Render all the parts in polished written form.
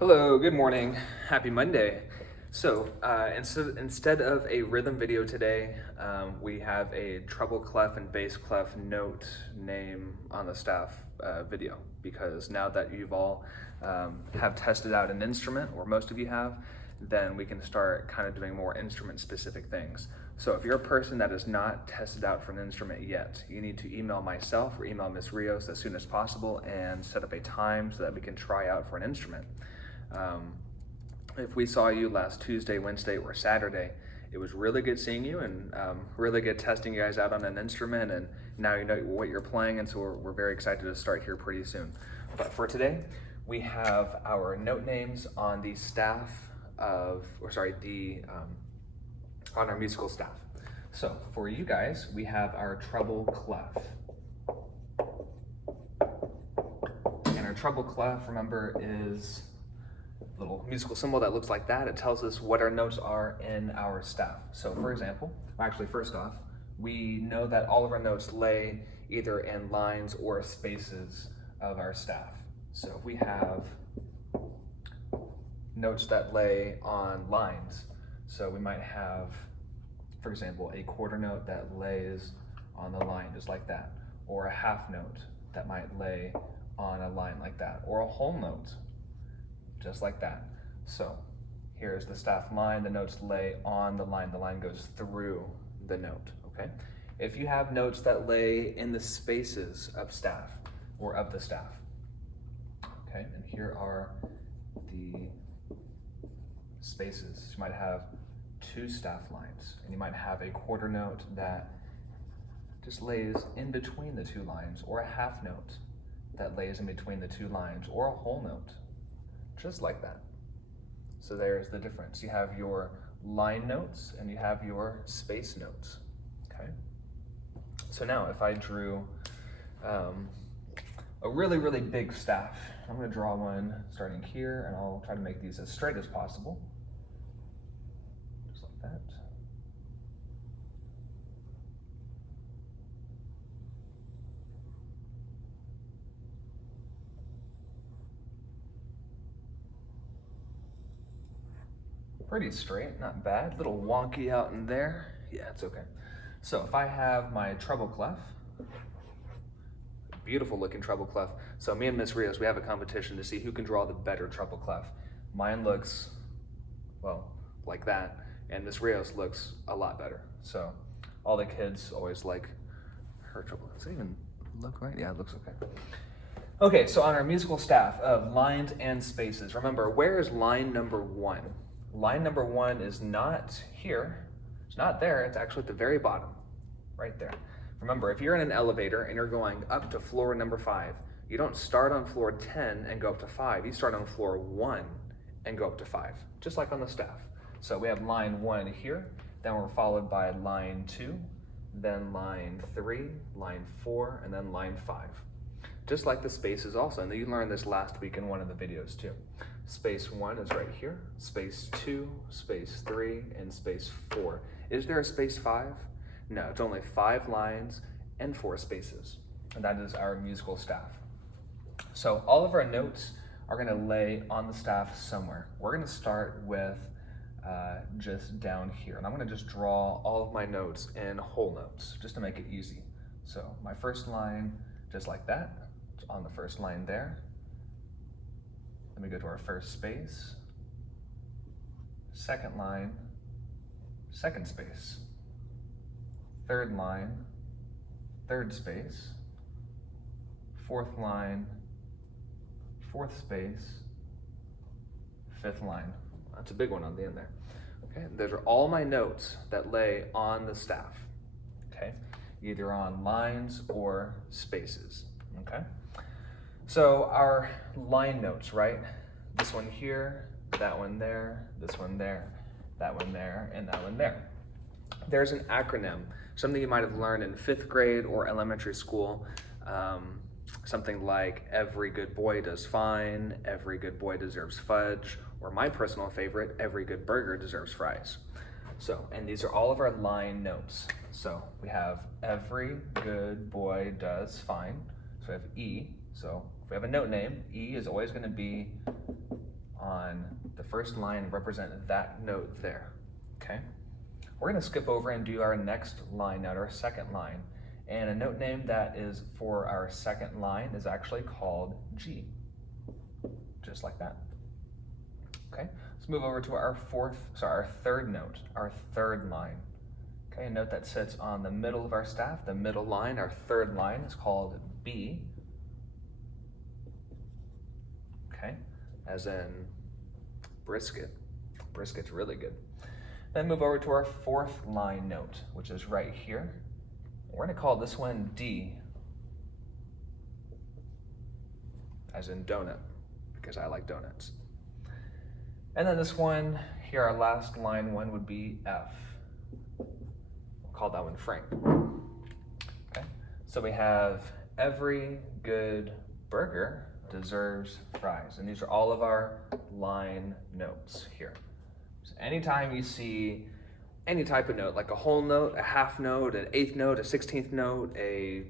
Hello, good morning, happy Monday. So instead of a rhythm video today, we have a treble clef and bass clef note name on the staff video, because now that you've all have tested out an instrument, or most of you have, then we can start kind of doing more instrument specific things. So if you're a person that is not tested out for an instrument yet, you need to email myself or email Miss Rios as soon as possible and set up a time so that we can try out for an instrument. If we saw you last Tuesday, Wednesday, or Saturday, it was really good seeing you and really good testing you guys out on an instrument, and now you know what you're playing, and so we're very excited to start here pretty soon. But for today, we have our note names on the staff of, on our musical staff. So for you guys, we have our treble clef. And our treble clef, remember, is little musical symbol that looks like that. It tells us what our notes are in our staff. So for example, actually first off, we know that all of our notes lay either in lines or spaces of our staff. So if we have notes that lay on lines, so we might have, for example, a quarter note that lays on the line just like that, or a half note that might lay on a line like that, or a whole note just like that. So here's the staff line, the notes lay on the line goes through the note, okay? If you have notes that lay in the spaces of staff, or of the staff, okay, and here are the spaces. You might have two staff lines, and you might have a quarter note that just lays in between the two lines, or a half note that lays in between the two lines, or a whole note, just like that. So there's the difference. You have your line notes and you have your space notes, okay? So now if I drew a really, really big staff, I'm gonna draw one starting here, and I'll try to make these as straight as possible. Just like that. Pretty straight, not bad. Little wonky out in there. Yeah, it's okay. So if I have my treble clef, beautiful looking treble clef. So me and Miss Rios, we have a competition to see who can draw the better treble clef. Mine looks, well, like that, and Miss Rios looks a lot better. So all the kids always like her treble. Does it even look right? Yeah, it looks okay. Okay, so on our musical staff of lines and spaces, remember, where is line number one? Line number one is not here, it's not there, it's actually at the very bottom, right there. Remember, if you're in an elevator and you're going up to floor number 5, you don't start on floor 10 and go up to 5, you start on floor 1 and go up to 5, just like on the staff. So we have line 1 here, then we're followed by line 2, then line 3, line 4, and then line 5. Just like the spaces also, and you learned this last week in one of the videos too. Space 1 is right here, space 2, space 3, and space 4. Is there a space 5? No, it's only 5 lines and 4 spaces, and that is our musical staff. So all of our notes are gonna lay on the staff somewhere. We're gonna start with just down here, and I'm gonna just draw all of my notes in whole notes, just to make it easy. So my first line, just like that, it's on the first line there. Let me go to our first space, second line, second space, third line, third space, fourth line, fourth space, fifth line. That's a big one on the end there. Okay, those are all my notes that lay on the staff, okay? Either on lines or spaces, okay? So our line notes, right? This one here, that one there, this one there, that one there, and that one there. There's an acronym, something you might have learned in 5th grade or elementary school, something like every good boy does fine, every good boy deserves fudge, or my personal favorite, every good burger deserves fries. So, and these are all of our line notes. So we have every good boy does fine. So we have E. So if we have a note name, E is always going to be on first line and represent that note there, okay? We're gonna skip over and do our next line note, our second line. And a note name that is for our second line is actually called G, just like that. Okay, let's move over to our third note, our third line. Okay, a note that sits on the middle of our staff, the middle line, our third line is called B. Okay, as in brisket. Brisket's really good. Then move over to our fourth line note, which is right here. We're gonna call this one D, as in donut, because I like donuts. And then this one here, our last line one would be F. We'll call that one Frank. Okay, so we have every good burger deserves fries. And these are all of our line notes here. So anytime you see any type of note, like a whole note, a half note, an eighth note, a 16th note, a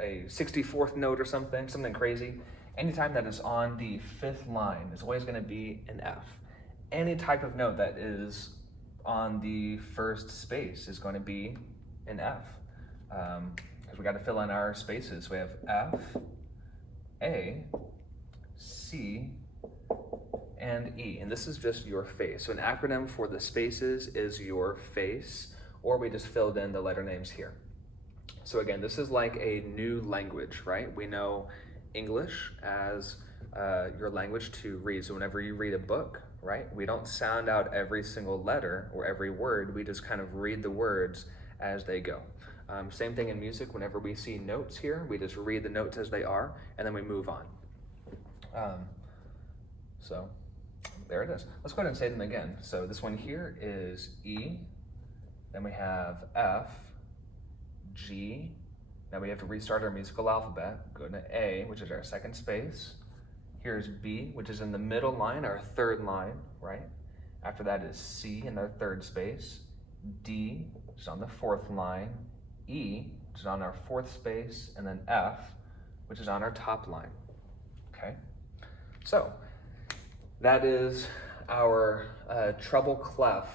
64th note or something crazy, anytime that is on the fifth line is always gonna be an F. Any type of note that is on the first space is going to be an F, because we got to fill in our spaces. We have F, A, C, and E, and this is just your face. So an acronym for the spaces is your face, or we just filled in the letter names here. So again, this is like a new language, right? We know English as your language to read. So whenever you read a book, right, we don't sound out every single letter or every word, we just kind of read the words as they go. Same thing in music, whenever we see notes here, we just read the notes as they are, and then we move on. So there it is. Let's go ahead and say them again. So this one here is E, then we have F, G, now we have to restart our musical alphabet, go to A, which is our second space. Here's B, which is in the middle line, our third line, right? After that is C in our third space, D, which is on the fourth line, E, which is on our fourth space, and then F, which is on our top line, okay? So that is our treble clef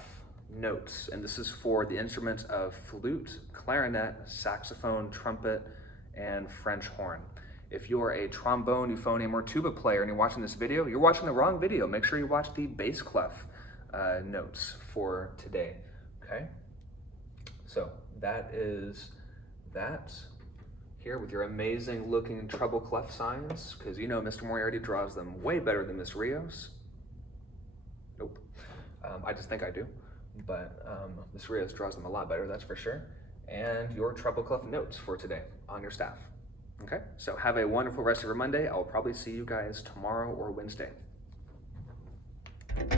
notes, and this is for the instruments of flute, clarinet, saxophone, trumpet, and French horn. If you're a trombone, euphonium, or tuba player and you're watching this video, you're watching the wrong video. Make sure you watch the bass clef notes for today, okay? So that is that here with your amazing looking treble clef signs, because you know Mr. Moriarty draws them way better than Miss Rios. Nope, I just think I do, but Miss Rios draws them a lot better, that's for sure. And your treble clef notes for today on your staff. Okay, so have a wonderful rest of your Monday. I'll probably see you guys tomorrow or Wednesday.